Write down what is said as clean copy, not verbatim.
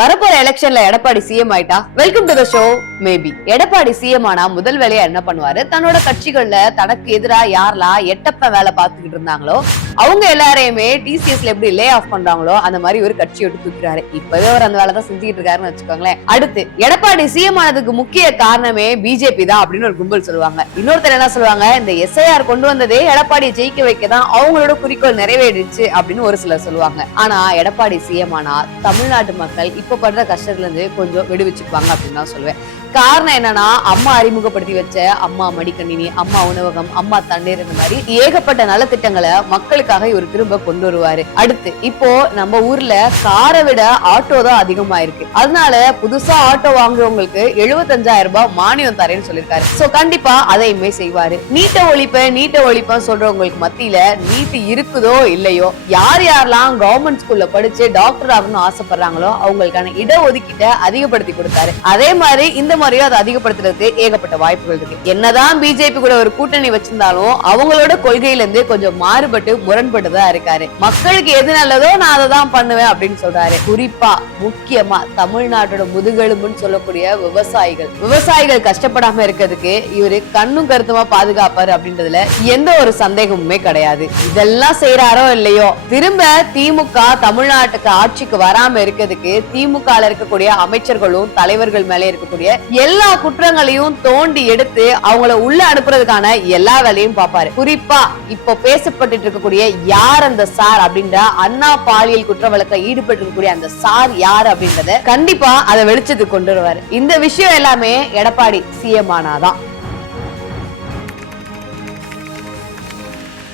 வரப்போற எலெக்ஷன்ல எடப்பாடி சிஎம் ஆயிட்டா welcome to the show. Maybe Edappadi CM ஆனா முதல் வேலையா என்ன பண்ணுவாரு, தன்னோட கட்சிகள்ல தனக்கு எதிரா யாரெல்லாம் எட்டப்ப வேலை பார்த்துக்கிட்டு இருந்தாங்களோ அவங்க எல்லாரையுமே டிசிஎஸ்ல எப்படி லே ஆஃப் பண்றாங்களோ அந்த மாதிரி ஒரு கட்சி விட்டு தூக்கிறாரு. இப்பவே அவர் அந்த வேலை தான் செஞ்சுக்கிட்டு இருக்காருன்னு வச்சுக்கோங்களேன். அடுத்து எடப்பாடி சிஎம் ஆனதுக்கு முக்கிய காரணமே பிஜேபி தான் அப்படின்னு ஒரு கும்பல் சொல்லுவாங்க. இன்னொருத்தர் என்ன சொல்லுவாங்க, இந்த எஸ்ஐஆர் கொண்டு வந்ததே எடப்பாடி ஜெயிக்க வைக்கதான், அவங்களோட குறிக்கோள் நிறைவேறிடுச்சு அப்படின்னு ஒரு சிலர் சொல்லுவாங்க. ஆனா எடப்பாடி சிஎம் ஆனா தமிழ்நாட்டு மக்கள் இப்ப படுற கஷ்டத்துல இருந்து கொஞ்சம் விடுவிச்சுக்குவாங்க அப்படின்னு தான் சொல்லுவேன். காரணம் என்னன்னா, அம்மா அறிமுகப்படுத்தி வச்ச அம்மா மடிக்கணினி, அம்மா உணவகம், அம்மா தண்ணீர், இந்த மாதிரி ஏகப்பட்ட நலத்திட்டங்களை மக்களுக்காக இவர் திரும்ப கொண்டு வருவாரு. அடுத்து இப்போ நம்ம ஊர்ல காரை விட ஆட்டோ தான் அதிகமா இருக்கு. அதனால புதுசா ஆட்டோ வாங்குறவங்களுக்கு 75,000 ரூபாய் மானியம் தரேன்னு சொல்லிருக்காரு. சோ கண்டிப்பா அதையுமே செய்வாரு. நீட்ட ஒழிப்ப சொல்றவங்களுக்கு மத்தியில நீட்டு இருக்குதோ இல்லையோ, யார் யாரெல்லாம் கவர்மெண்ட் ஸ்கூல்ல படிச்சு டாக்டர் ஆகணும்னு ஆசைப்படுறாங்களோ அவங்களுக்கான இடஒதுக்கீட்டை அதிகப்படுத்தி கொடுத்தாரு. அதே மாதிரி இந்த முறையும் அதை அதிகப்படுத்துறதுக்கு ஏகப்பட்ட வாய்ப்புகள் இருக்கு. என்னதான் பிஜேபி கூட ஒரு கூட்டணி வச்சிருந்தாலும் அவங்களோட கொள்கையில இருந்து கொஞ்சம் மாறுபட்டு முரண்பட்டுதான் இருக்காரு. மக்களுக்கு எது நல்லதோ நான் அதை தான் பண்ணுவேன் அப்படின்னு சொல்றாரு. குறிப்பா முக்கியமா தமிழ்நாட்டோட முதுகெலும்புன்னு சொல்லக்கூடிய விவசாயிகள் கஷ்டப்படாம இருக்கிறதுக்கு இவரு கண்ணும் கருத்துமா பாதுகாப்பாரு அப்படின்றதுல எந்த ஒரு சந்தேகமுமே கிடையாது. இதெல்லாம் செய்யறாரோ இல்லையோ, திரும்ப திமுக தமிழ்நாட்டுக்கு ஆட்சிக்கு வராம இருக்கிறதுக்கு திமுக இருக்கக்கூடிய அமைச்சர்களும் தலைவர்கள் மேலே இருக்கக்கூடிய எல்லா குற்றங்களையும் தோண்டி எடுத்து அவங்கள உள்ள அனுப்புறதுக்கான எல்லா வேலையும் பார்ப்பாரு. குறிப்பா இப்ப பேசப்பட்டு இருக்கக்கூடிய யார் அந்த சார் அப்படின்ற அண்ணா பாலியல் குற்ற வழக்கில் ஈடுபட்டு இருக்கக்கூடிய அந்த சார் யார் அப்படின்றத கண்டிப்பா அதை வெளிச்சத்துக்கு கொண்டு வருவாரு. இந்த விஷயம் எல்லாமே எடப்பாடி சிஎம் ஆனாதான்.